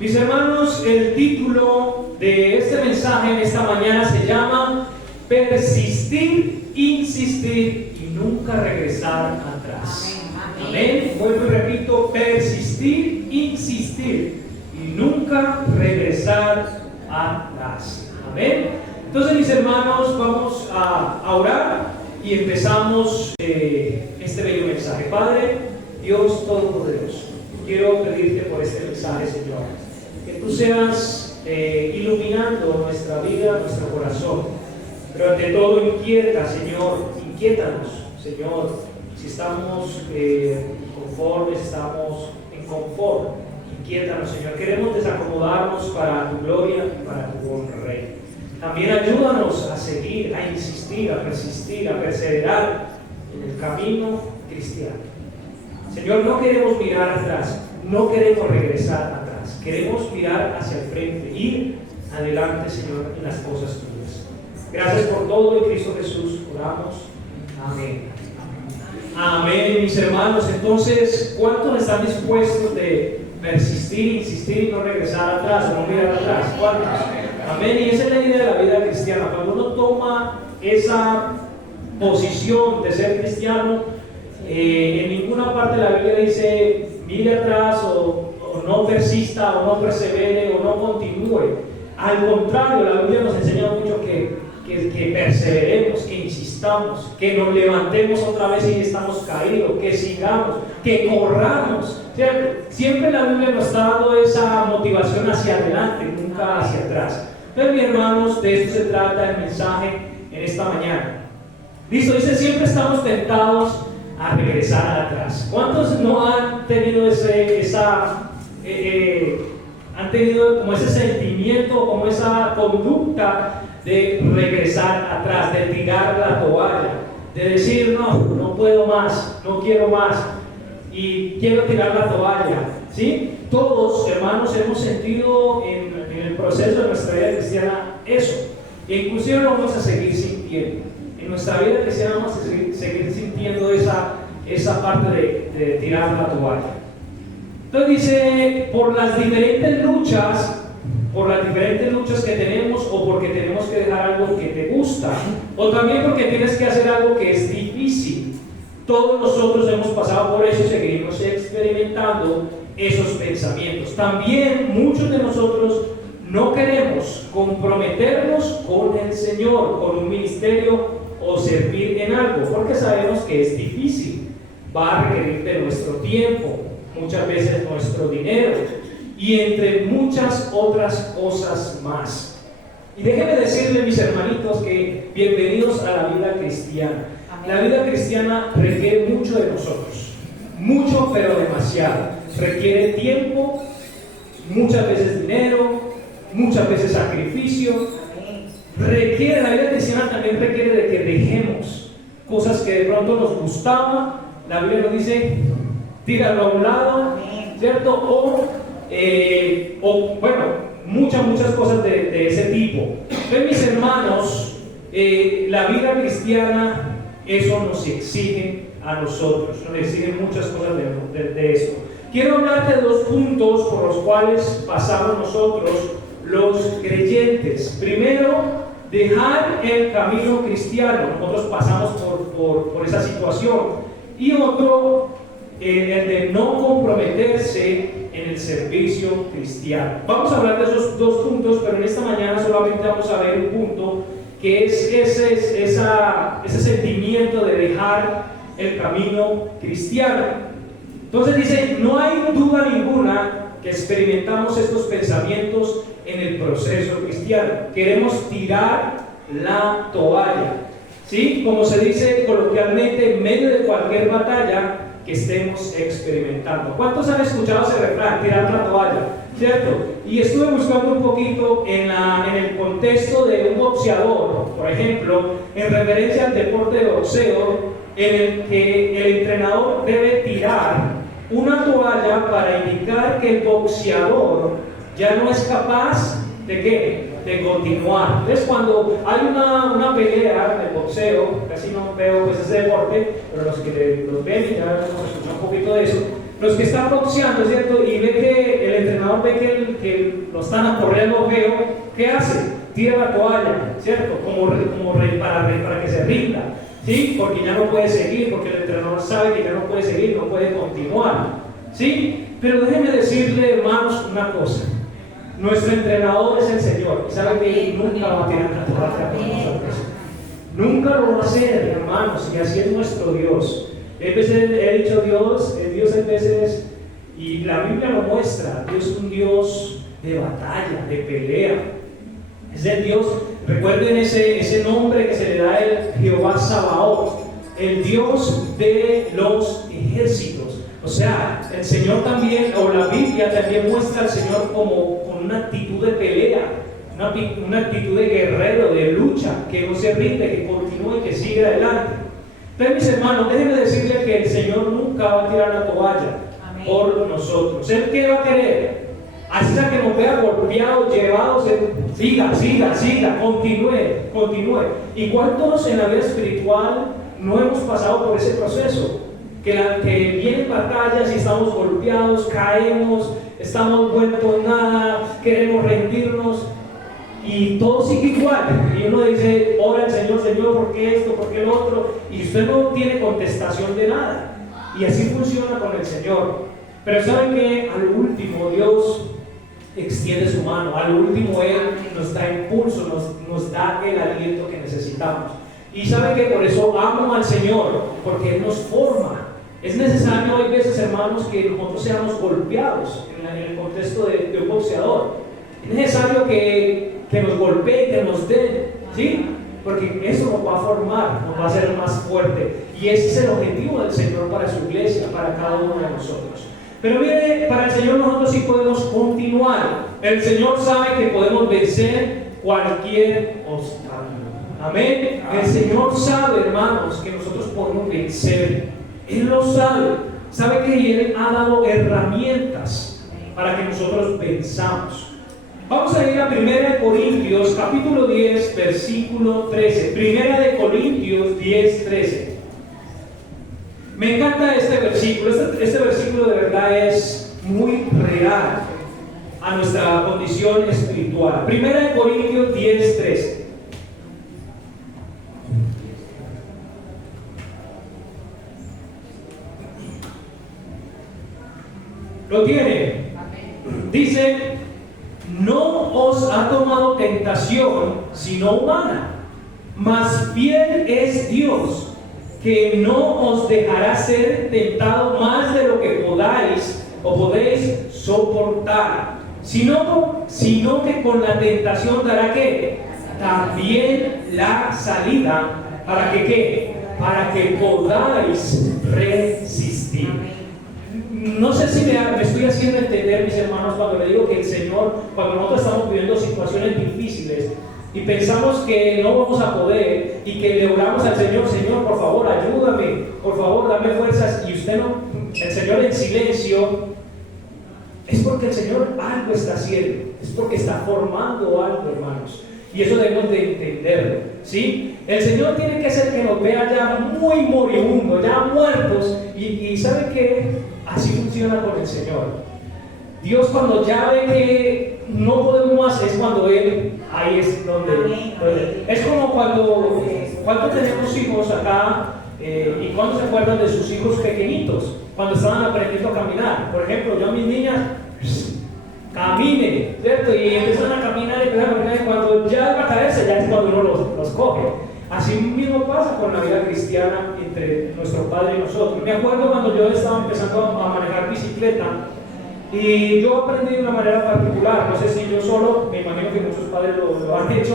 Mis hermanos, el título de este mensaje en esta mañana se llama Persistir, insistir y nunca regresar atrás. Amén. Vuelvo y repito, persistir, insistir y nunca regresar atrás. Amén. Entonces, mis hermanos, vamos a orar y empezamos este bello mensaje. Padre, Dios Todopoderoso, quiero pedirte por este mensaje, Señor, que tú seas iluminando nuestra vida, nuestro corazón, pero ante todo inquieta, Señor, inquiétanos, Señor, si estamos conformes, estamos en confort, inquiétanos, Señor, queremos desacomodarnos para tu gloria y para tu honra, Rey. También ayúdanos a seguir, a insistir, a persistir, a perseverar en el camino cristiano. Señor, no queremos mirar atrás, no queremos regresar atrás, queremos mirar hacia el frente, ir adelante, Señor, en las cosas tuyas. Gracias por todo en Cristo Jesús, oramos. Amén. Amén, mis hermanos. Entonces, ¿cuántos están dispuestos de persistir, insistir y no regresar atrás, no mirar atrás? ¿Cuántos? Amén. Y esa es la idea de la vida cristiana. Cuando uno toma esa posición de ser cristiano, en ninguna parte de la Biblia dice mire atrás o no persista o no persevere o no continúe. Al contrario, la Biblia nos enseña mucho que perseveremos, que insistamos, que nos levantemos otra vez si estamos caídos, que sigamos, que corramos. ¿Cierto? Siempre la Biblia nos está dando esa motivación hacia adelante, nunca hacia atrás. Entonces, mis hermanos, de esto se trata el mensaje en esta mañana. Listo, dice, siempre estamos tentados a regresar atrás. ¿Cuántos no han tenido han tenido como ese sentimiento, como esa conducta de regresar atrás, de tirar la toalla, de decir no puedo más, no quiero más y quiero tirar la toalla? ¿Sí? Todos, hermanos, hemos sentido en el proceso de nuestra vida cristiana eso, e inclusive lo vamos a seguir sintiendo. En nuestra vida cristiana vamos a seguir sintiendo esa parte de tirar la toalla. Entonces dice, por las diferentes luchas que tenemos, o porque tenemos que dejar algo que te gusta, o también porque tienes que hacer algo que es difícil. Todos nosotros hemos pasado por eso y seguimos experimentando esos pensamientos. También muchos de nosotros no queremos comprometernos con el Señor, con un ministerio o servir en algo, porque sabemos que es difícil, va a requerir de nuestro tiempo, muchas veces nuestro dinero y entre muchas otras cosas más. Y déjenme decirles, mis hermanitos, que bienvenidos a la vida cristiana. La vida cristiana requiere mucho de nosotros, mucho pero demasiado. Requiere tiempo, muchas veces dinero, muchas veces sacrificio. La vida cristiana también requiere de que dejemos cosas que de pronto nos gustaban. La Biblia nos dice, tíralo a un lado, ¿cierto? O bueno, muchas cosas de ese tipo. Pero, mis hermanos, la vida cristiana, eso nos exige a nosotros, nos exige muchas cosas de esto. Quiero hablarte de dos puntos por los cuales pasamos nosotros, los creyentes. Primero, dejar el camino cristiano. Nosotros pasamos por esa situación. Y otro, el de no comprometerse en el servicio cristiano. Vamos a hablar de esos dos puntos, pero en esta mañana solamente vamos a ver un punto, que es ese sentimiento de dejar el camino cristiano. Entonces dice, no hay duda ninguna que experimentamos estos pensamientos en el proceso cristiano. Queremos tirar la toalla, ¿sí? Como se dice coloquialmente, en medio de cualquier batalla que estemos experimentando. ¿Cuántos han escuchado ese refrán, tirar la toalla? ¿Cierto? Y estuve buscando un poquito en el contexto de un boxeador, por ejemplo, en referencia al deporte de boxeo, en el que el entrenador debe tirar una toalla para indicar que el boxeador ya no es capaz de ¿qué? De continuar. Entonces, cuando hay una pelea de boxeo, casi no veo pues ese deporte, pero los que los ven y ya hemos escuchado un poquito de eso, Los que están boxeando, ¿cierto? Y ve que el entrenador ve que lo están a correr lo feo, ¿qué hace? Tira la toalla, ¿cierto? Para que se rinda, ¿sí? Porque ya no puede seguir, porque el entrenador sabe que ya no puede seguir, no puede continuar, ¿sí? Pero déjenme decirle, hermanos, una cosa. Nuestro entrenador es el Señor. Y sabe que Él nunca va a tirar la toalla con nosotros. Nunca lo va a hacer, hermanos, y así es nuestro Dios. A veces he dicho Dios a veces, y la Biblia lo muestra, Dios es un Dios de batalla, de pelea. Es el Dios, recuerden ese nombre que se le da a él, Jehová Sabaoth, el Dios de los ejércitos. O sea, el Señor también, o la Biblia también muestra al Señor como con una actitud de pelea, una actitud de guerrero, de lucha, que no se rinde, que continúe, que sigue adelante. Entonces, mis hermanos, déjenme decirles que el Señor nunca va a tirar la toalla. Amén. Por nosotros. ¿Él qué va a querer? Así sea que nos vea golpeados, llevados, siga, continúe. ¿Y cuántos en la vida espiritual no hemos pasado por ese proceso? Que vienen batallas y estamos golpeados, caemos, estamos vueltos nada, queremos rendirnos. Y todo sigue igual. Y uno dice, ora al Señor, Señor, ¿por qué esto? ¿Por qué lo otro? Y usted no tiene contestación de nada. Y así funciona con el Señor. Pero saben que al último Dios extiende su mano. Al último Él nos da impulso, nos da el aliento que necesitamos. Y saben que por eso amo al Señor, porque Él nos forma. Es necesario, hay veces, hermanos, que nosotros seamos golpeados en el contexto de un boxeador. Es necesario que nos golpeen, que nos den, ¿sí? Porque eso nos va a formar, nos va a hacer más fuerte. Y ese es el objetivo del Señor para su iglesia, para cada uno de nosotros. Pero mire, para el Señor nosotros sí podemos continuar. El Señor sabe que podemos vencer cualquier obstáculo. Amén. El Señor sabe, hermanos, que nosotros podemos vencer. Él lo sabe. Sabe que Él ha dado herramientas para que nosotros venzamos. Vamos a ir a 1 Corintios, capítulo 10, versículo 13. 1 Corintios 10, 13. Me encanta este versículo. Este versículo de verdad es muy real a nuestra condición espiritual. 1 Corintios 10, 13. ¿Lo tiene? Dice: no os ha tomado tentación sino humana, mas fiel es Dios, que no os dejará ser tentado más de lo que podáis o podéis soportar, sino que con la tentación dará ¿qué? También la salida, para que ¿qué? Para que podáis resistir. No sé si me estoy haciendo entender, mis hermanos, cuando le digo que el Señor, cuando nosotros estamos viviendo situaciones difíciles y pensamos que no vamos a poder y que le oramos al Señor, Señor, por favor, ayúdame, por favor, dame fuerzas, y usted no, el Señor en silencio, es porque el Señor algo está haciendo, es porque está formando algo, hermanos. Y eso debemos de entenderlo, ¿sí? El Señor tiene que hacer que nos vea ya muy moribundos, ya muertos, y ¿sabe qué? Así funciona con el Señor. Dios, cuando ya ve que no podemos más, es cuando Él, ahí es donde es como cuando tenemos hijos acá, y cuando se acuerdan de sus hijos pequeñitos, cuando estaban aprendiendo a caminar. Por ejemplo, yo a mis niñas, caminen, ¿cierto? Y empiezan a caminar y cuando ya va a caerse, ya es cuando uno los coge. Así mismo pasa con la vida cristiana entre nuestro Padre y nosotros. Me acuerdo cuando yo estaba empezando a manejar bicicleta, y yo aprendí de una manera particular. No sé si yo solo, me imagino que muchos padres lo han hecho,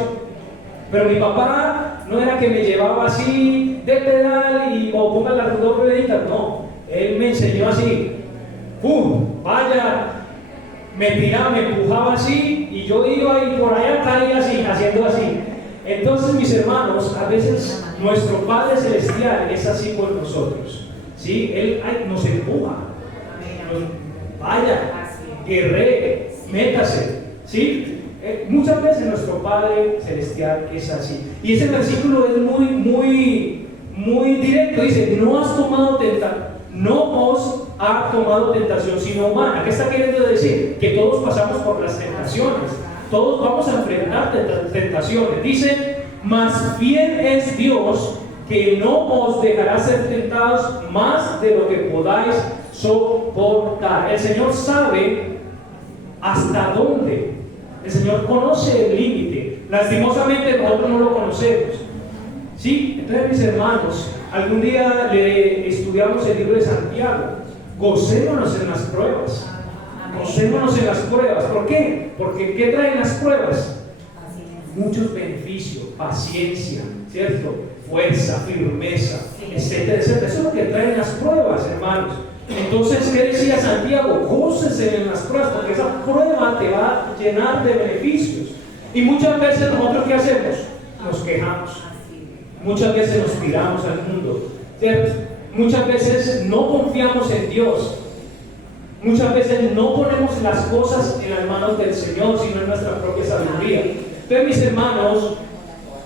pero mi papá no era que me llevaba así de pedal o ponga las dos rueditas, no. Él me enseñó así, ¡pum! Vaya, me tiraba, me empujaba así, y yo iba y por allá caía así, haciendo así. Entonces, mis hermanos, a veces nuestro Padre Celestial es así con nosotros, ¿sí? Él nos empuja, vaya, guerree, métase, ¿sí? Muchas veces nuestro Padre Celestial es así. Y ese versículo es muy directo. Dice: no os ha tomado tentación sino humana. ¿Qué está queriendo decir? Que todos pasamos por las tentaciones. Todos vamos a enfrentar tentaciones. Dice, mas fiel es Dios, que no os dejará ser tentados más de lo que podáis soportar. El Señor sabe hasta dónde. El Señor conoce el límite. Lastimosamente nosotros no lo conocemos. ¿Sí? Entonces, mis hermanos, algún día le estudiamos el libro de Santiago. Gocémonos en las pruebas. Gocémonos en las pruebas. ¿Por qué? Porque ¿qué traen las pruebas? Muchos beneficios, paciencia, ¿cierto? Fuerza, firmeza, etcétera, etcétera. Eso es lo que traen las pruebas, hermanos. Entonces, ¿qué decía Santiago? Gócese en las pruebas, porque esa prueba te va a llenar de beneficios. Y muchas veces nosotros, ¿qué hacemos? Nos quejamos. Muchas veces nos tiramos al mundo, ¿cierto? Muchas veces no confiamos en Dios. Muchas veces no ponemos las cosas en las manos del Señor, sino en nuestra propia sabiduría. Entonces, mis hermanos,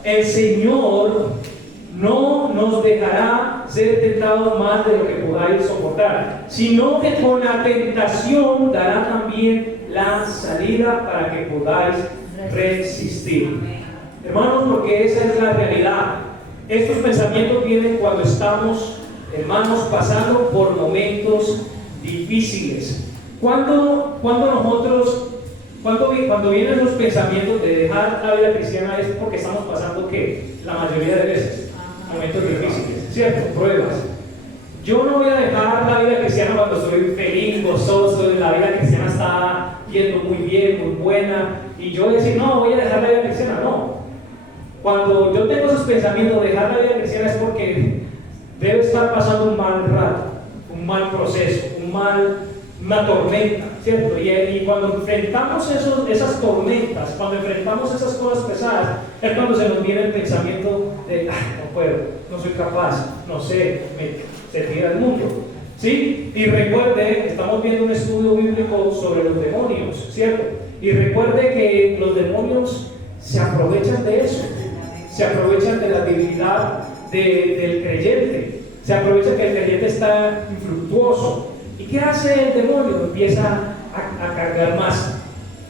el Señor no nos dejará ser tentados más de lo que podáis soportar, sino que con la tentación dará también la salida para que podáis resistir. Hermanos, porque esa es la realidad. Estos pensamientos vienen cuando estamos, hermanos, pasando por momentos difíciles. Cuando vienen los pensamientos de dejar la vida cristiana, es porque estamos pasando, ¿qué? La mayoría de veces momentos difíciles, ¿cierto? Pruebas. Yo no voy a dejar la vida cristiana cuando estoy feliz, gozoso, la vida cristiana está yendo muy bien, muy buena, y yo voy a decir, no, voy a dejar la vida cristiana. No. Cuando yo tengo esos pensamientos de dejar la vida cristiana es porque debo estar pasando un mal rato, un mal proceso, una tormenta, ¿cierto? Y cuando enfrentamos esas tormentas, cuando enfrentamos esas cosas pesadas, es cuando se nos viene el pensamiento de, no puedo, no soy capaz, no sé, se tira el mundo, ¿sí? Y recuerde, estamos viendo un estudio bíblico sobre los demonios, ¿cierto? Y recuerde que los demonios se aprovechan de eso, se aprovechan de la debilidad del creyente, se aprovecha que el creyente está infructuoso. ¿Y qué hace el demonio? Empieza a cargar más,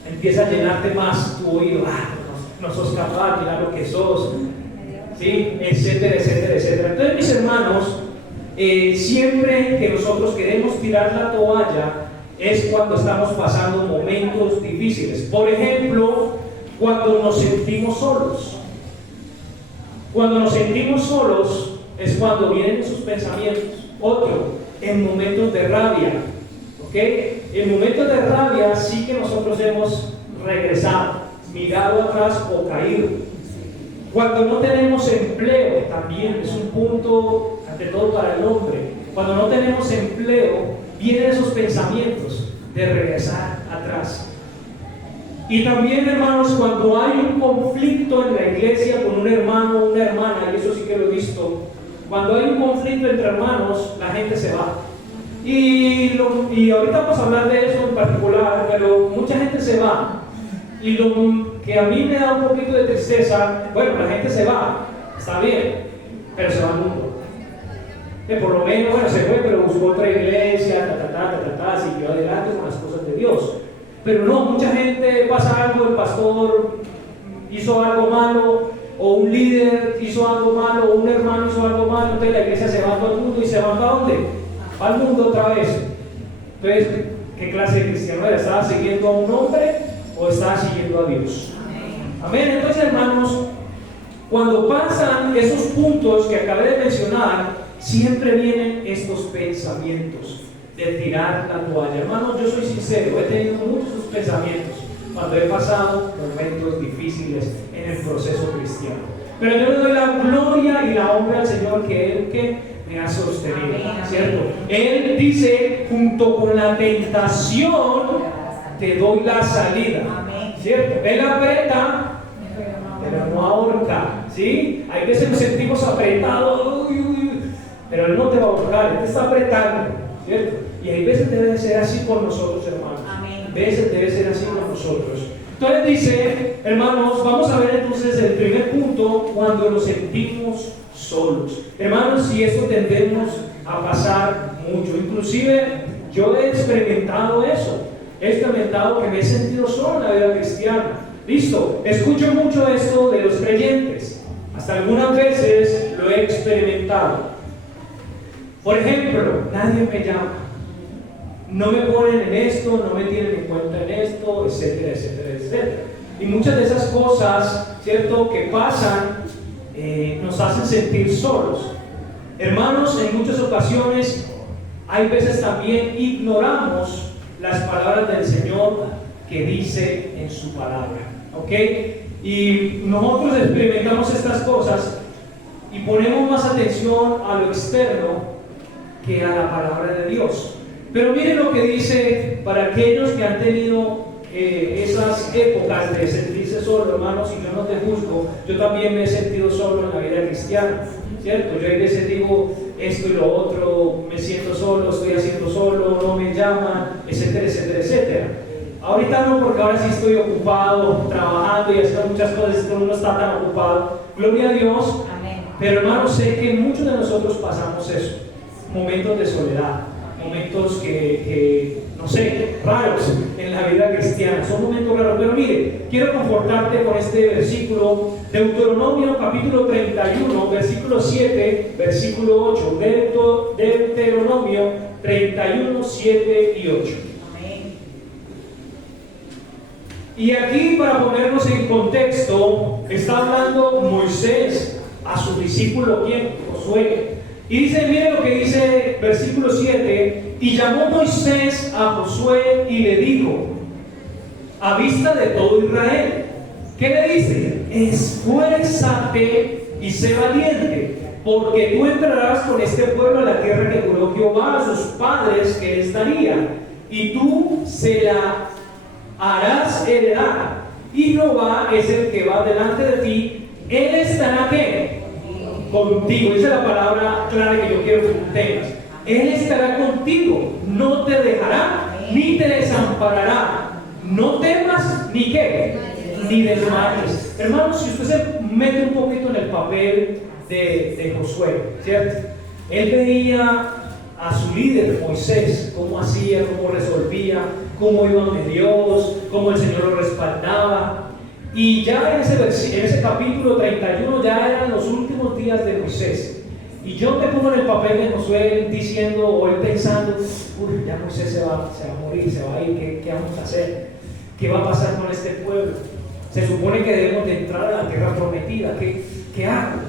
empieza a llenarte más tu oído. No sos capaz, mira lo que sos, ¿sí? Etcétera, etcétera, etcétera. Entonces, mis hermanos, siempre que nosotros queremos tirar la toalla es cuando estamos pasando momentos difíciles. Por ejemplo, cuando nos sentimos solos. Cuando nos sentimos solos es cuando vienen esos pensamientos. Otro, en momentos de rabia, ¿ok? En momentos de rabia sí que nosotros hemos regresado, mirado atrás o caído. Cuando no tenemos empleo, también es un punto, ante todo para el hombre. Cuando no tenemos empleo, vienen esos pensamientos de regresar atrás. Y también, hermanos, cuando hay un conflicto en la iglesia con un hermano o una hermana, y eso sí que lo he visto, cuando hay un conflicto entre hermanos, la gente se va. Y ahorita vamos a hablar de eso en particular, pero mucha gente se va. Y lo que a mí me da un poquito de tristeza, bueno, la gente se va, está bien, pero se va al mundo. Por lo menos, bueno, se fue, pero buscó otra iglesia, siguió adelante con las cosas de Dios. Pero no, mucha gente pasa algo, el pastor hizo algo malo, o un líder hizo algo malo, o un hermano hizo algo malo, entonces la iglesia se va a todo el mundo. ¿Y se va a dónde? Al mundo otra vez. Entonces, ¿qué clase de cristiano era? ¿Estaba siguiendo a un hombre o estaba siguiendo a Dios? Amén. Entonces, hermanos, cuando pasan esos puntos que acabé de mencionar, siempre vienen estos pensamientos de tirar la toalla. Hermanos, yo soy sincero, he tenido muchos pensamientos cuando he pasado momentos difíciles en el proceso cristiano. Pero yo le doy la gloria y la honra al Señor, que Él que me ha sostenido, ¿cierto? Él dice, junto con la tentación, te doy la salida, ¿cierto? Él aprieta, pero no ahorca, ¿sí? Hay veces nos sentimos apretados, pero Él no te va a ahorcar, Él te está apretando, ¿cierto? Y hay veces debe ser así con nosotros, hermanos. A veces debe ser así con nosotros. Entonces dice, hermanos, vamos a ver entonces el primer punto, cuando nos sentimos solos. Hermanos, si esto tendemos a pasar mucho. Inclusive, Yo he experimentado eso. He experimentado que me he sentido solo en la vida cristiana. Listo, escucho mucho esto de los creyentes. Hasta algunas veces lo he experimentado. Por ejemplo, nadie me llama. No me ponen en esto, no me tienen en cuenta en esto, etcétera, etcétera, etcétera. Y muchas de esas cosas, ¿cierto?, que pasan, nos hacen sentir solos. Hermanos, en muchas ocasiones, hay veces también ignoramos las palabras del Señor que dice en su palabra. ¿Ok? Y nosotros experimentamos estas cosas y ponemos más atención a lo externo que a la palabra de Dios. Pero miren lo que dice para aquellos que han tenido esas épocas de sentirse solo, hermanos, y yo no te juzgo, yo también me he sentido solo en la vida cristiana, ¿cierto? Yo a veces digo esto y lo otro, me siento solo, estoy haciendo solo, no me llaman, etcétera, etcétera, etcétera. Ahorita no, porque ahora sí estoy ocupado, trabajando y haciendo muchas cosas, que uno no está tan ocupado. Gloria a Dios. Amén. Pero hermanos, sé que muchos de nosotros pasamos eso, momentos de soledad, momentos que no sé, raros en la vida cristiana, son momentos raros. Pero mire, quiero confortarte con este versículo, Deuteronomio capítulo 31, versículo 7, versículo 8, Deuteronomio 31, 7 y 8. Y aquí, para ponernos en contexto, está hablando Moisés a su discípulo, ¿quién? Josué. Y dice, miren lo que dice versículo 7, y llamó Moisés a Josué y le dijo, a vista de todo Israel, ¿qué le dice? Esfuérzate y sé valiente, porque tú entrarás con este pueblo a la tierra que juró Jehová a sus padres que les daría, y tú se la harás heredar, y Jehová es el que va delante de ti, él estará ¿qué? Contigo. Esa es la palabra clara que yo quiero que tengas. Él estará contigo, no te dejará ni te desamparará. No temas ni qué, ni desmayes. Hermanos, si usted se mete un poquito en el papel de Josué, ¿cierto? Él veía a su líder Moisés, cómo hacía, cómo resolvía, cómo iba ante Dios, cómo el Señor lo respaldaba. Y ya en ese capítulo 31 ya eran los últimos días de Moisés. Y yo me pongo en el papel de Josué diciendo, o él pensando, uy, ya Moisés se va a morir, se va a ir, ¿qué vamos a hacer? ¿Qué va a pasar con este pueblo? Se supone que debemos de entrar a la tierra prometida, ¿qué hago?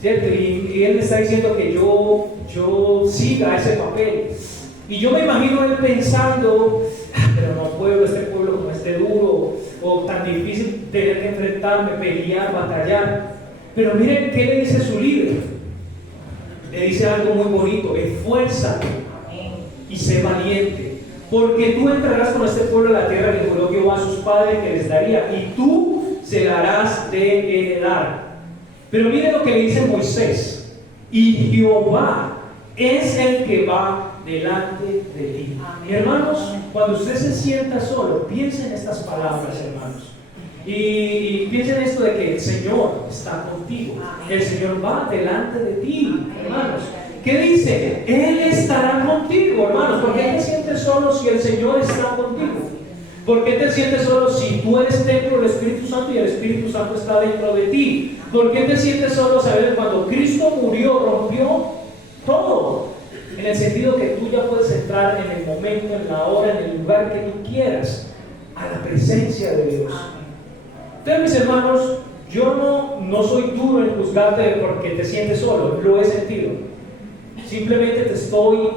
¿Cierto? Y él me está diciendo que yo siga ese papel. Y yo me imagino él pensando, pero no puedo, este pueblo como este duro, o tan difícil tener que enfrentarme, pelear, batallar. Pero miren qué le dice su líder. Le dice algo muy bonito: esfuérzate y sé valiente, porque tú entrarás con este pueblo a la tierra que juró Jehová a sus padres que les daría, y tú se la harás de heredar. Pero miren lo que le dice Moisés: y Jehová es el que va delante de ti. Hermanos, cuando usted se sienta solo, piensen en estas palabras, hermanos, y piensen esto de que el Señor está contigo. El Señor va delante de ti, hermanos. ¿Qué dice? Él estará contigo, hermanos. ¿Por qué te sientes solo si el Señor está contigo? ¿Por qué te sientes solo si tú eres templo del Espíritu Santo y el Espíritu Santo está dentro de ti? ¿Por qué te sientes solo, sabes, cuando Cristo murió, rompió todo? En el sentido que tú ya puedes entrar en el momento, en la hora, en el lugar que tú quieras, a la presencia de Dios. Entonces, mis hermanos, yo no soy duro en juzgarte porque te sientes solo, lo he sentido. Simplemente te estoy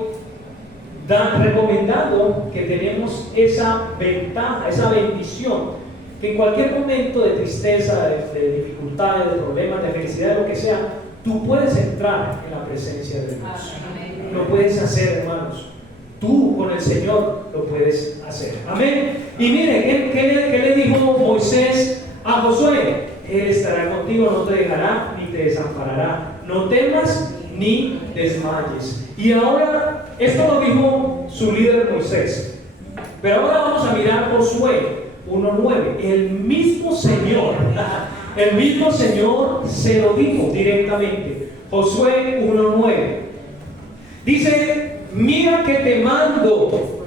recomendando que tenemos esa ventaja, esa bendición, que en cualquier momento de tristeza, de dificultades, de problemas, de felicidad, de lo que sea, tú puedes entrar en la presencia de Dios. Lo puedes hacer, hermanos. Tú con el Señor lo puedes hacer. Amén. Y mire, ¿qué le dijo Moisés a Josué? Él estará contigo, no te dejará ni te desamparará. No temas ni desmayes. Y ahora, esto lo dijo su líder Moisés. Pero ahora vamos a mirar Josué 1:9. El mismo Señor se lo dijo directamente. Josué 1:9. Dice, mira que te mando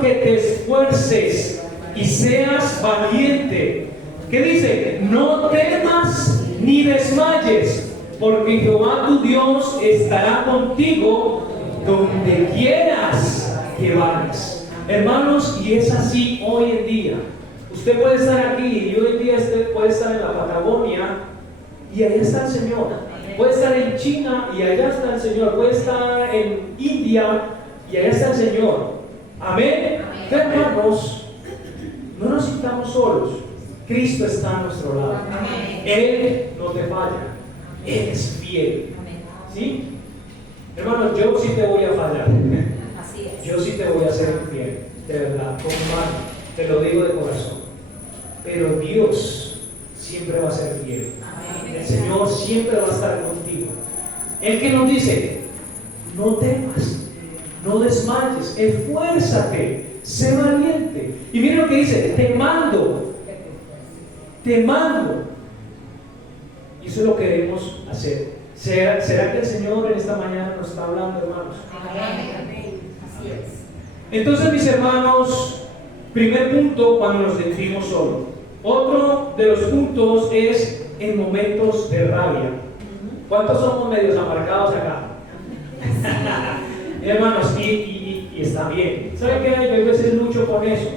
que te esfuerces y seas valiente. ¿Qué dice? No temas ni desmayes, porque Jehová tu Dios estará contigo donde quieras que vayas. Hermanos, y es así hoy en día. Usted puede estar aquí y hoy en día usted puede estar en la Patagonia y allá está el Señor. Puede estar en China y allá está el Señor. Puede estar en India y allá está el Señor. Amén. Hermanos, no nos sintamos solos. Cristo está a nuestro lado. Él no te falla. Él es fiel. ¿Sí? Hermanos, yo sí te voy a fallar. Yo sí te voy a ser infiel. De verdad, como humano, te lo digo de corazón. Pero Dios siempre va a ser fiel. El Señor siempre va a estar contigo. Él que nos dice: no temas, no desmayes, esfuérzate, sé valiente. Y mira lo que dice: te mando. Y eso lo queremos hacer. ¿Será que el Señor en esta mañana nos está hablando, hermanos? Amén. Así es. Entonces, mis hermanos, primer punto, cuando nos sentimos solos. Otro de los puntos es en momentos de rabia. ¿Cuántos somos medios amargados acá? Hermanos, y está bien. ¿Saben qué? Yo a veces lucho con eso.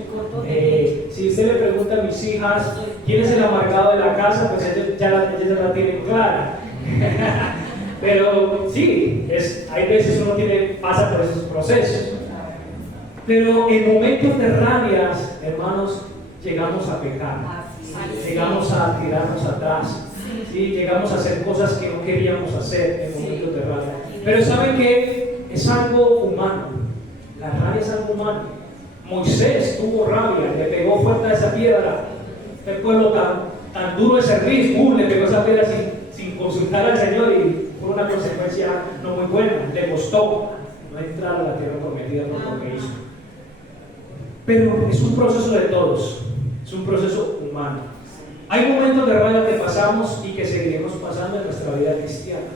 Si usted le pregunta a mis hijas quién es el amargado de la casa, pues ellas ya la tienen clara. Pero sí, hay veces uno pasa por esos procesos. Pero en momentos de rabias, hermanos, llegamos a pecar. Llegamos a tirarnos atrás. ¿Sí? Llegamos a hacer cosas que no queríamos hacer en momentos de rabia. Pero ¿saben qué? Es algo humano. La rabia es algo humano. Moisés tuvo rabia, le pegó fuerte a esa piedra. El pueblo tan duro de servir, le pegó esa piedra sin consultar al Señor, y fue una consecuencia no muy buena. Le costó no entrar a la tierra prometida por lo que hizo. Pero es un proceso de todos, es un proceso humano. Hay momentos de rabia que pasamos y que seguiremos pasando en nuestra vida cristiana.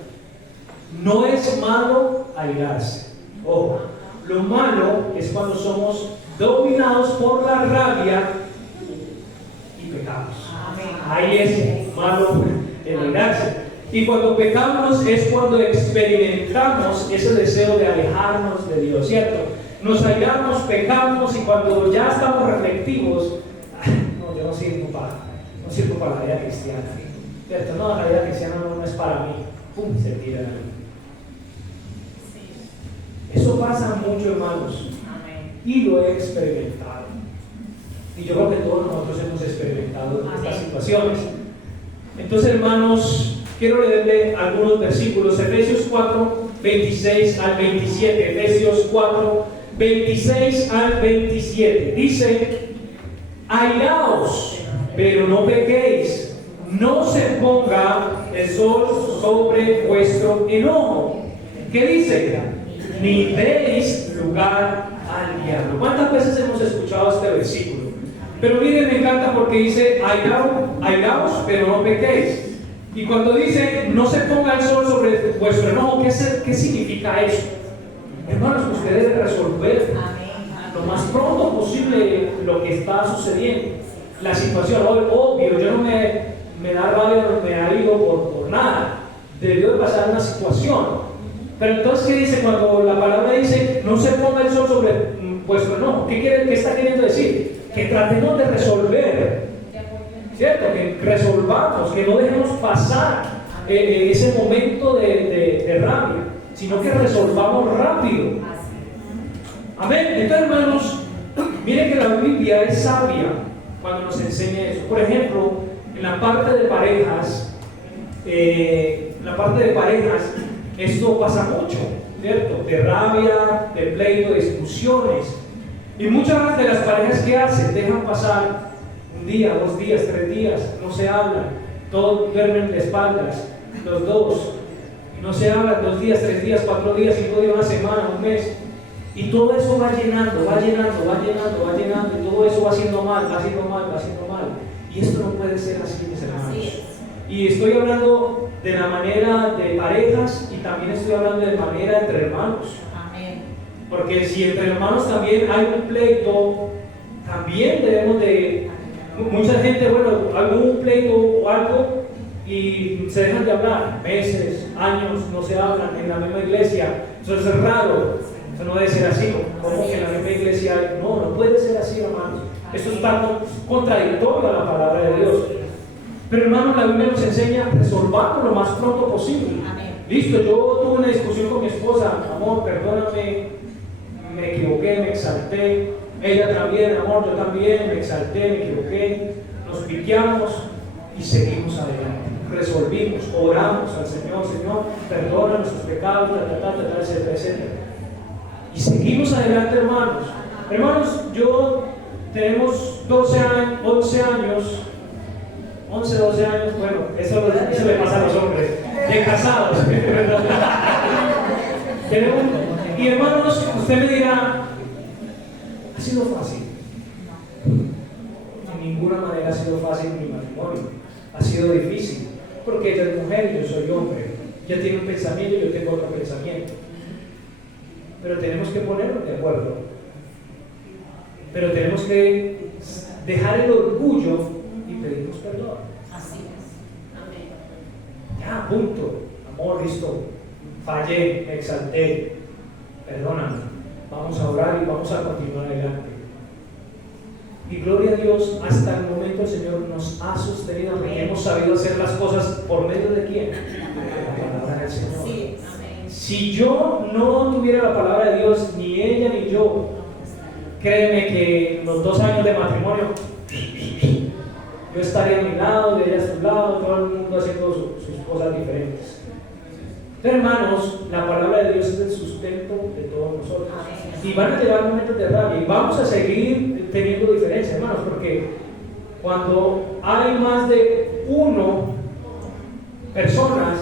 No es malo airarse. Ojo, lo malo es cuando somos dominados por la rabia y pecamos. Ahí es malo el airarse. Y cuando pecamos es cuando experimentamos ese deseo de alejarnos de Dios, ¿cierto? Nos airamos, pecamos, y cuando ya estamos reflexivos, no, yo no sirvo para la vida cristiana, ¿cierto? No, la vida cristiana no es para mí. ¡Pum! Se tira la vida. Eso pasa mucho, hermanos, y lo he experimentado. Y yo creo que todos nosotros hemos experimentado estas situaciones. Entonces, hermanos, quiero leerle algunos versículos. Efesios 4, 26 al 27. Efesios 4, 26 al 27. Dice: airaos, pero no pequéis. No se ponga el sol sobre vuestro enojo. ¿Qué dice? Ni deis lugar al diablo. ¿Cuántas veces hemos escuchado este versículo? Pero miren, me encanta porque dice: airaos, pero no pequéis. Y cuando dice: no se ponga el sol sobre vuestro enojo, ¿qué significa eso? Hermanos, ustedes deben resolver lo más pronto posible lo que está sucediendo. La situación, obvio, yo no me da rabia, no me da ira por nada. Debió de pasar una situación. Pero entonces, ¿qué dice cuando la palabra dice: no se ponga el sol sobre vuestro enojo? ¿Qué está queriendo decir? Que tratemos de resolver, ¿cierto? Que resolvamos, que no dejemos pasar ese momento de rabia, sino que resolvamos rápido. Amén. Entonces, hermanos, miren que la Biblia es sabia cuando nos enseña eso. Por ejemplo, en la parte de parejas, esto pasa mucho, ¿cierto? De rabia, de pleito, de discusiones. Y muchas de las parejas que hacen, dejan pasar un día, 2 días, 3 días, no se hablan, todos duermen de espaldas, los dos, y no se hablan 2 días, 3 días, 4 días, 5 días, una semana, un mes. Y todo eso va llenando, y todo eso va haciendo mal. Y esto no puede ser así, mis hermanos. Y estoy hablando de la manera de parejas y también estoy hablando de manera entre hermanos. Amén. Porque si entre hermanos también hay un pleito, también debemos de... Mucha gente, bueno, algún pleito o algo y se dejan de hablar, meses, años, no se hablan en la misma iglesia. Eso es raro, eso no debe ser así. Como que en la misma iglesia, no puede ser así, hermanos. Esto está contradictorio a la palabra de Dios. Pero hermanos, la Biblia nos enseña resolverlo lo más pronto posible. Amén. Listo, yo tuve una discusión con mi esposa, amor, perdóname, me equivoqué, me exalté. Ella también, amor, yo también, me exalté, me equivoqué. Nos piqueamos y seguimos adelante. Resolvimos, oramos al Señor, Señor, perdona nuestros pecados, etcétera, etcétera. Y seguimos adelante, hermanos. Hermanos, tenemos 12 años, 11 años, 11, 12 años, bueno, eso le pasa a los hombres, de casados. Y hermanos, usted me dirá, ¿ha sido fácil? De ninguna manera ha sido fácil mi matrimonio. Ha sido difícil, porque ella es mujer y yo soy hombre. Ella tiene un pensamiento y yo tengo otro pensamiento. Pero tenemos que ponernos de acuerdo. Pero tenemos que dejar el orgullo y pedirnos perdón. Así es. Amén. Ya, punto. Amor, listo. Fallé, me exalté. Perdóname. Vamos a orar y vamos a continuar adelante. Y gloria a Dios, hasta el momento el Señor nos ha sostenido porque hemos sabido hacer las cosas por medio de quién? De la palabra del Señor. Sí, amén. Si yo no tuviera la palabra de Dios, ni ella ni yo, créeme que los 2 años de matrimonio, yo estaría a mi lado, de ella a su lado, todo el mundo haciendo sus cosas diferentes. Pero hermanos, la palabra de Dios es el sustento de todos nosotros. Y van a llegar momentos de rabia y vamos a seguir teniendo diferencias, hermanos, porque cuando hay más de personas,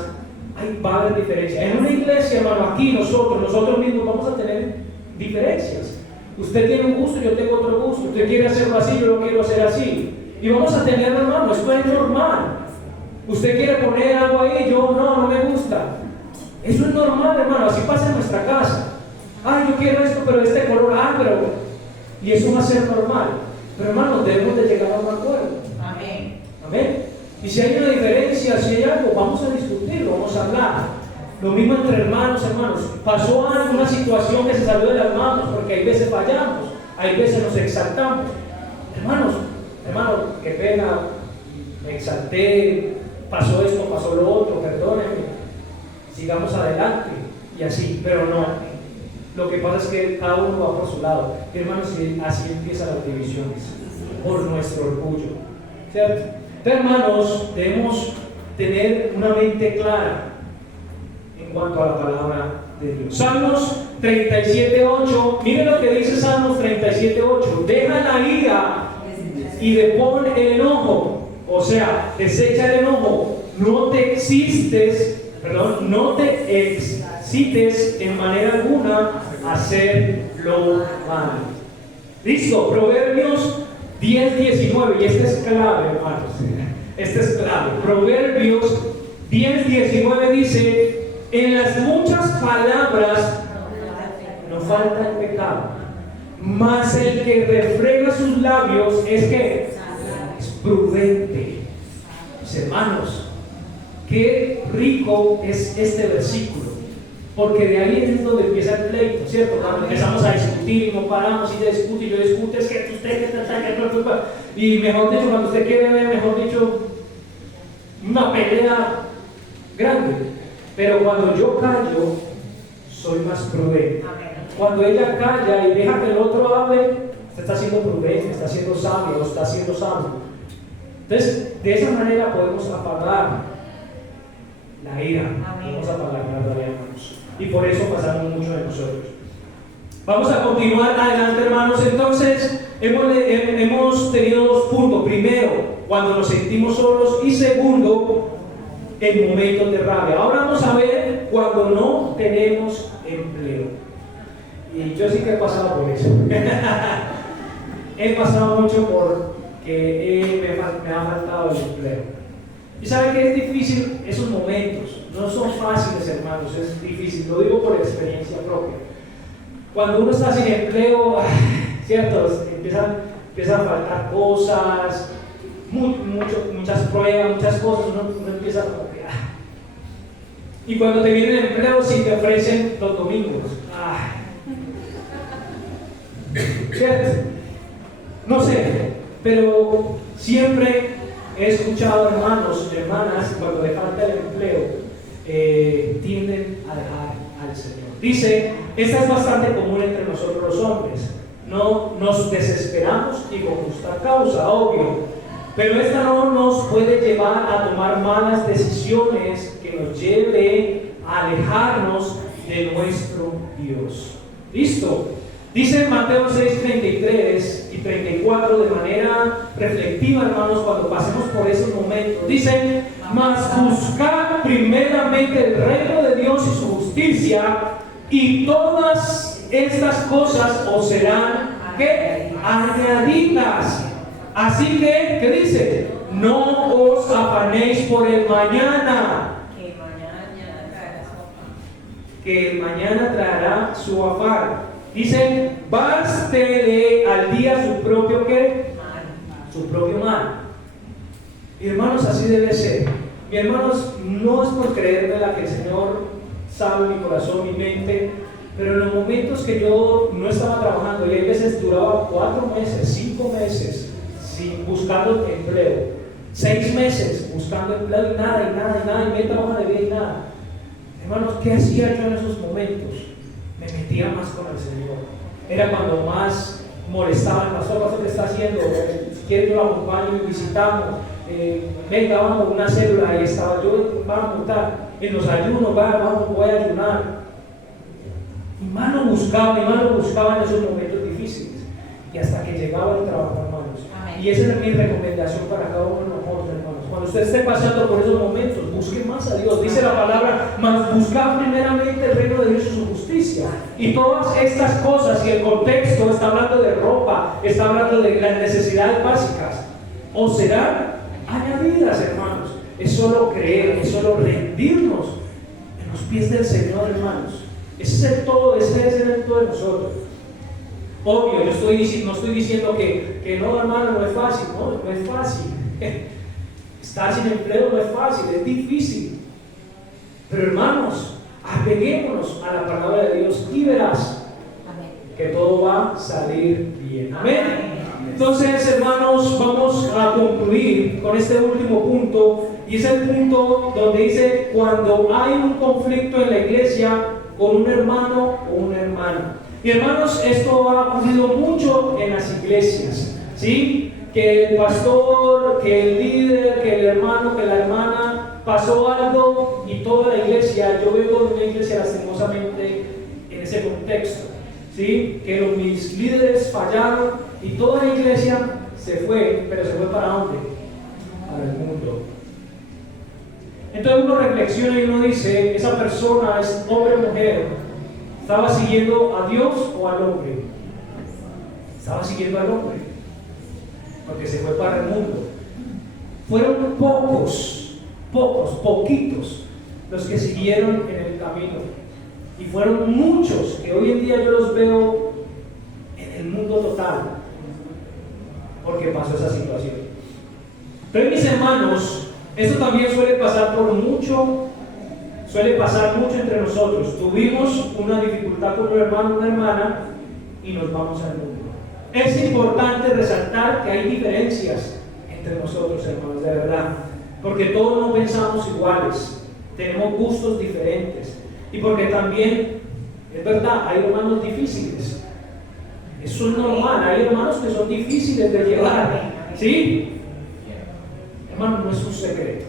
va a haber diferencias. En una iglesia, hermano, aquí nosotros mismos vamos a tener diferencias. Usted tiene un gusto, yo tengo otro gusto. Usted quiere hacerlo así, yo lo quiero hacer así. Y vamos a tener, hermano, esto es normal. Usted quiere poner algo ahí, yo no me gusta. Eso es normal, hermano, así pasa en nuestra casa. Ay, yo quiero esto, pero este color, y eso va a ser normal. Pero hermanos, debemos de llegar a un acuerdo. Amén. Amén. Y si hay una diferencia, si hay algo, vamos a discutirlo, vamos a hablar. Lo mismo entre hermanos. Pasó una situación que se salió de las manos, porque hay veces fallamos, hay veces nos exaltamos. Hermanos, qué pena, me exalté, pasó esto, pasó lo otro, perdónenme. Sigamos adelante y así, pero no. Lo que pasa es que cada uno va por su lado. Y hermanos, así empiezan las divisiones, por nuestro orgullo, ¿cierto? Pero hermanos, debemos tener una mente clara en cuanto a la palabra de Dios. Salmos 37:8, miren lo que dice Salmos 37:8: deja la ira y depón el enojo, o sea, desecha el enojo, no te excites en manera alguna a hacer lo malo. Listo, Proverbios 10:19, y este es clave, hermanos. Este es clave. Proverbios 10:19 dice: en las muchas palabras no falta el pecado, mas el que refrena sus labios es prudente. Mis hermanos, qué rico es este versículo, porque de ahí es donde empieza el pleito, ¿cierto? Cuando empezamos a discutir y no paramos, y yo discute, es que usted y mejor dicho, cuando usted quiere ver, mejor dicho, una pelea grande. Pero cuando yo callo, soy más prudente. Cuando ella calla y deja que el otro hable, usted está siendo prudente, está siendo sabio, está siendo sabio. Entonces, de esa manera podemos apagar la ira. Podemos apagar la ira, hermanos. Y por eso pasamos mucho de nosotros. Vamos a continuar adelante, hermanos. Entonces, hemos tenido 2 puntos. Primero, cuando nos sentimos solos. Y segundo, en momentos de rabia. Ahora vamos a ver cuando no tenemos empleo. Y yo sí que he pasado por eso. He pasado mucho porque me ha faltado el empleo. Y sabe que es difícil esos momentos, no son fáciles, hermanos, es difícil, lo digo por experiencia propia. Cuando uno está sin empleo, ¿cierto? Empiezan a faltar cosas, muchas pruebas, muchas cosas, uno empieza a confiar. Y cuando te viene el empleo, sí te ofrecen los domingos. ¿Cierto? No sé, pero siempre he escuchado hermanos y hermanas cuando les falta el empleo, tienden a dejar al Señor. Dice, esta es bastante común entre nosotros los hombres. No nos desesperamos y con justa causa, obvio. Pero esta no nos puede llevar a tomar malas decisiones que nos lleve a alejarnos de nuestro Dios. ¿Listo? Dice Mateo 6, 33 y 34 de manera reflexiva, hermanos, cuando pasemos por esos momentos. Dice, mas buscad primeramente el reino de Dios y su justicia, y todas estas cosas os serán, ¿qué? Añadidas. Así que, ¿qué dice? No os afanéis por el mañana, que el mañana traerá su afán. Dice, bástele al día su propio ¿qué? Su propio mal. Y hermanos, así debe ser. Y hermanos, no es por creerme la que el Señor sabe mi corazón, mi mente, pero en los momentos que yo no estaba trabajando, y hay veces duraba 4 meses, 5 meses, buscando empleo, 6 meses buscando empleo y nada, y meta hoja de vida y nada. Hermanos, ¿qué hacía yo en esos momentos? Me metía más con el Señor. Era cuando más molestaba el pastor, ¿qué está haciendo? Si quiere yo lo acompaño y visitamos. Venga, vamos, una célula, y estaba yo, vamos a montar en los ayunos, voy a ayunar. Mi mano buscaba en esos momentos difíciles, y hasta que llegaba el trabajo, hermanos. Amén. Y esa es mi recomendación para cada uno de nosotros, hermanos. Cuando usted esté pasando por esos momentos, busque más a Dios. Dice la palabra, mas buscad primeramente el reino de Dios y su justicia. Y todas estas cosas, y el contexto está hablando de ropa, está hablando de las necesidades básicas, os serán añadidas, hermanos. Es solo creer, es solo rendirnos en los pies del Señor, hermanos. Ese es el todo, ese es el todo de nosotros. Obvio, yo no estoy diciendo que no, hermano, no es fácil. No es fácil. Estar sin empleo no es fácil, es difícil. Pero hermanos, apeguémonos a la palabra de Dios y verás que todo va a salir bien. Amén. Entonces, hermanos, vamos a concluir con este último punto, y es el punto donde dice, cuando hay un conflicto en la iglesia con un hermano o una hermana. Y hermanos, esto ha ocurrido mucho en las iglesias, ¿sí? Que el pastor, que el líder, que el hermano, que la hermana pasó algo, y toda la iglesia, yo vengo de una iglesia lastimosamente en ese contexto, ¿sí? Que mis líderes fallaron y toda la iglesia se fue, pero se fue ¿para dónde? Para el mundo. Entonces uno reflexiona y uno dice, esa persona es hombre o mujer, ¿estaba siguiendo a Dios o al hombre? Estaba siguiendo al hombre, porque se fue para el mundo. Fueron poquitos los que siguieron en el camino, y fueron muchos que hoy en día yo los veo en el mundo total, porque pasó esa situación. Pero mis hermanos, esto también suele pasar mucho entre nosotros. Tuvimos una dificultad con un hermano o una hermana y nos vamos al mundo. Es importante resaltar que hay diferencias entre nosotros, hermanos, de verdad, porque todos no pensamos iguales, tenemos gustos diferentes, y porque también, es verdad, hay hermanos difíciles. Eso es normal, hay hermanos que son difíciles de llevar, ¿sí? Hermano, no es un secreto.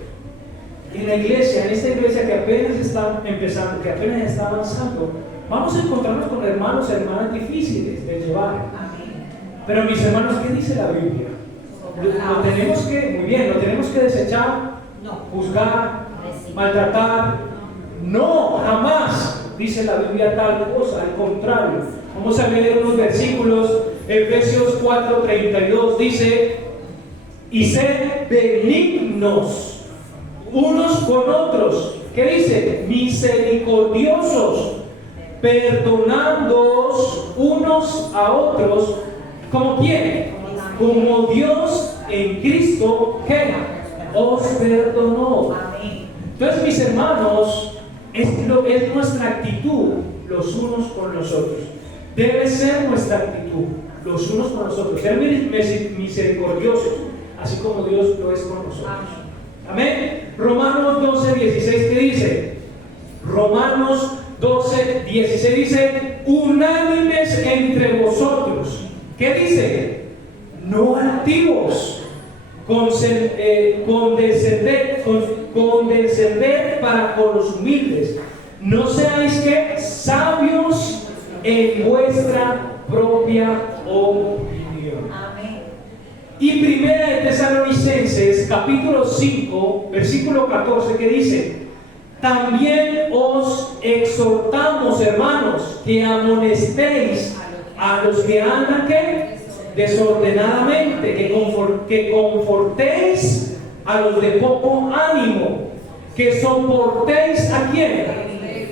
En la iglesia, en esta iglesia que apenas está empezando, que apenas está avanzando, vamos a encontrarnos con hermanos y hermanas difíciles de llevar. Pero mis hermanos, ¿qué dice la Biblia? Lo tenemos que, muy bien, lo tenemos que desechar, juzgar, maltratar. No, jamás dice la Biblia tal cosa, al contrario. Vamos a leer unos versículos. Efesios 4:32 dice, y sed benignos unos con otros. ¿Qué dice? Misericordiosos, perdonándoos unos a otros. ¿Como quién? Como Dios en Cristo, ¿qué? Os perdonó. Entonces, mis hermanos, es nuestra actitud los unos con los otros. Debe ser nuestra actitud los unos con los otros. Ser misericordiosos, así como Dios lo es con nosotros. Amén. Romanos 12:16, ¿qué dice? Romanos 12:16 dice: unánimes entre vosotros. ¿Qué dice? No altivos, condescender para con los humildes. No seáis que sabios en vuestra propia opinión. Amén. Y primera de Tesalonicenses, capítulo 5, versículo 14, que dice: también os exhortamos, hermanos, que amonestéis a los que andan ¿qué? Desordenadamente, que confortéis a los de poco ánimo, que soportéis ¿a quién?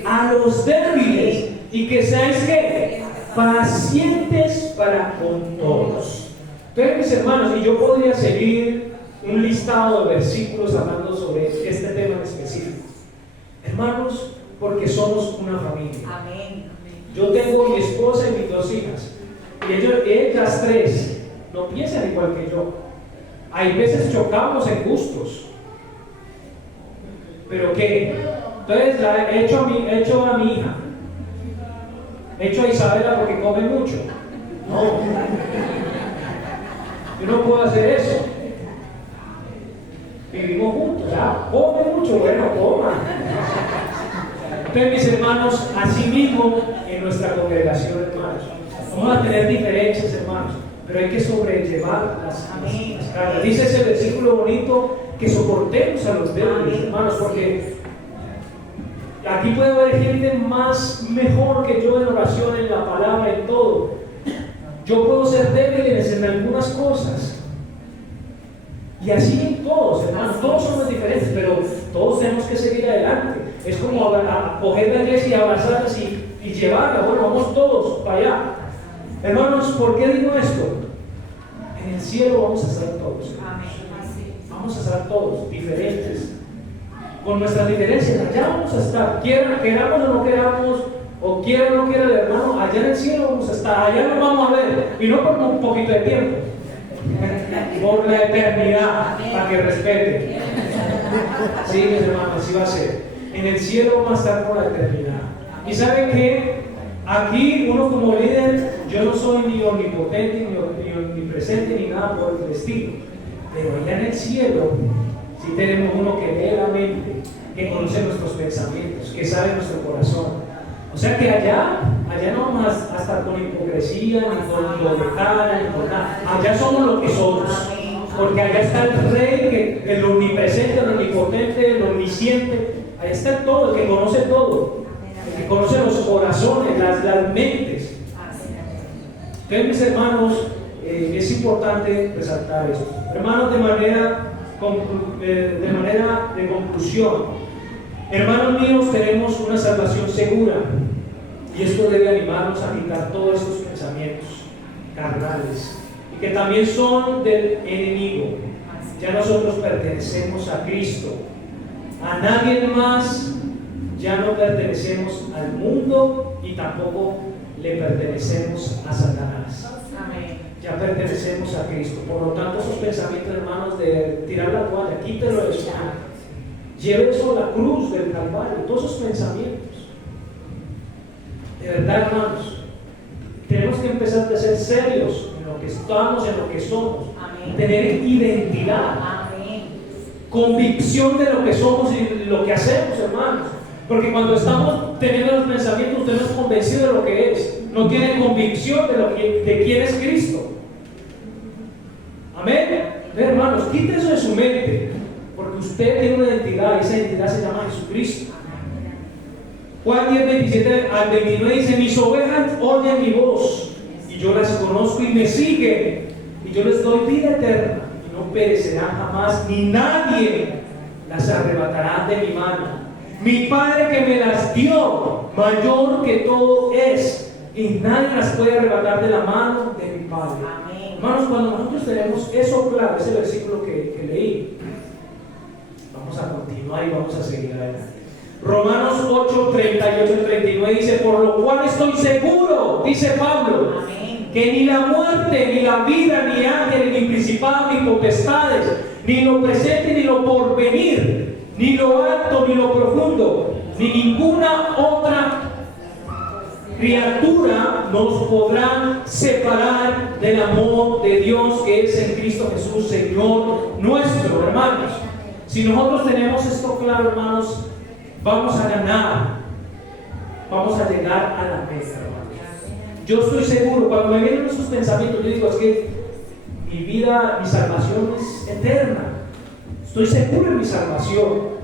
A los débiles, y que seáis ¿qué? Pacientes para con todos. Entonces, mis hermanos, y yo podría seguir un listado de versículos hablando sobre este tema en específico. Hermanos, porque somos una familia. Amén. Yo tengo mi esposa y mis 2 hijas. Y ellas 3 no piensan igual que yo. Hay veces chocamos en gustos. ¿Pero qué? Entonces he hecho a mi hija. He hecho a Isabela porque come mucho. No. Yo no puedo hacer eso. Vivimos juntos. Ya, come mucho, bueno, coma. Entonces, mis hermanos, así mismo en nuestra congregación, hermanos, vamos a tener diferencias, hermanos, pero hay que sobrellevar las cargas. Dice ese versículo bonito, que soportemos a los débiles, hermanos, porque aquí puede haber gente mejor que yo en oración, en la palabra, en todo. Yo puedo ser débil en algunas cosas. Y así en todos, hermanos, todos somos diferentes, pero todos tenemos que seguir adelante. Es como coger la iglesia y abrazarlas y llevarla. Bueno, vamos todos para allá. Hermanos, ¿por qué digo esto? En el cielo vamos a estar todos. Vamos a estar todos diferentes. Con nuestras diferencias, allá vamos a estar. Queramos o no queramos, o quiera o no quiera el hermano, allá en el cielo vamos a estar. Allá nos vamos a ver. Y no por un poquito de tiempo. Por la eternidad, para que respeten. Sí, mis hermanos, así va a ser. En el cielo vamos a estar por la eternidad. Y saben que aquí uno como líder, yo no soy ni omnipotente, ni omnipresente, ni nada por el estilo. Pero allá en el cielo, sí tenemos uno que lee la mente, que conoce nuestros pensamientos, que sabe nuestro corazón. O sea que allá no vamos a estar con hipocresía, ni con doble cara, ni con nada. Allá somos lo que somos. Porque allá está el Rey, el omnipresente, el omnipotente, el omnisciente. Ahí está todo, el que conoce todo. El que conoce los corazones, las mentes. Entonces, mis hermanos, es importante resaltar esto. Hermanos, de manera de conclusión, hermanos míos, tenemos una salvación segura. Y esto debe animarnos a quitar todos estos pensamientos carnales y que también son del enemigo. Ya nosotros pertenecemos a Cristo, a nadie más. Ya no pertenecemos al mundo y tampoco le pertenecemos a Satanás. Ya pertenecemos a Cristo. Por lo tanto, esos pensamientos, hermanos, de tirar la toalla, quítelo de su mano, lleve eso a la cruz del Calvario, todos esos pensamientos. De verdad, hermanos, tenemos que empezar a ser serios en lo que estamos, en lo que somos. Amén. Tener identidad. Amén. Convicción de lo que somos y lo que hacemos, hermanos. Porque cuando estamos teniendo los pensamientos, usted no es convencido de lo que es. No tiene convicción de quién es Cristo. Amén. Hermanos, quite eso de su mente. Porque usted tiene una identidad y esa identidad se llama Jesucristo. Juan 10, 27 al 29 dice: mis ovejas oyen mi voz y yo las conozco y me siguen, y yo les doy vida eterna y no perecerán jamás, ni nadie las arrebatarán de mi mano. Mi Padre que me las dio, mayor que todo es, y nadie las puede arrebatar de la mano de mi Padre. Amén. Hermanos, cuando nosotros tenemos eso claro, ese versículo que leí, vamos a continuar y vamos a seguir adelante. Romanos 8, 38 y 39 dice: por lo cual estoy seguro, dice Pablo, Amén. que ni la muerte, ni la vida, ni ángeles, ni principados, ni potestades, ni lo presente, ni lo porvenir, ni lo alto, ni lo profundo, ni ninguna otra criatura nos podrá separar del amor de Dios que es en Cristo Jesús, Señor nuestro. Hermanos, si nosotros tenemos esto claro, hermanos, vamos a ganar, vamos a llegar a la meta, hermanos. Yo estoy seguro, cuando me vienen esos pensamientos, yo digo: es que mi vida, mi salvación es eterna. Estoy seguro en mi salvación.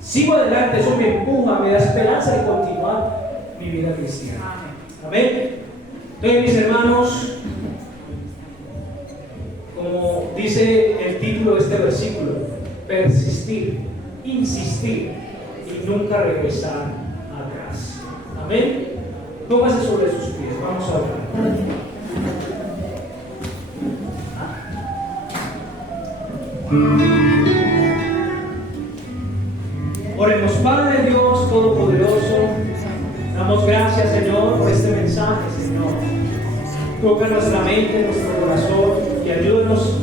Sigo adelante, eso me empuja, me da esperanza de continuar mi vida cristiana. Amén. Entonces, mis hermanos, como dice el título de este versículo, persistir, insistir y nunca regresar atrás. Amén. Póngase sobre sus pies, vamos a orar. Oremos. Padre Dios Todopoderoso, damos gracias, Señor, por este mensaje, Señor. Toca nuestra mente, nuestro corazón y ayúdanos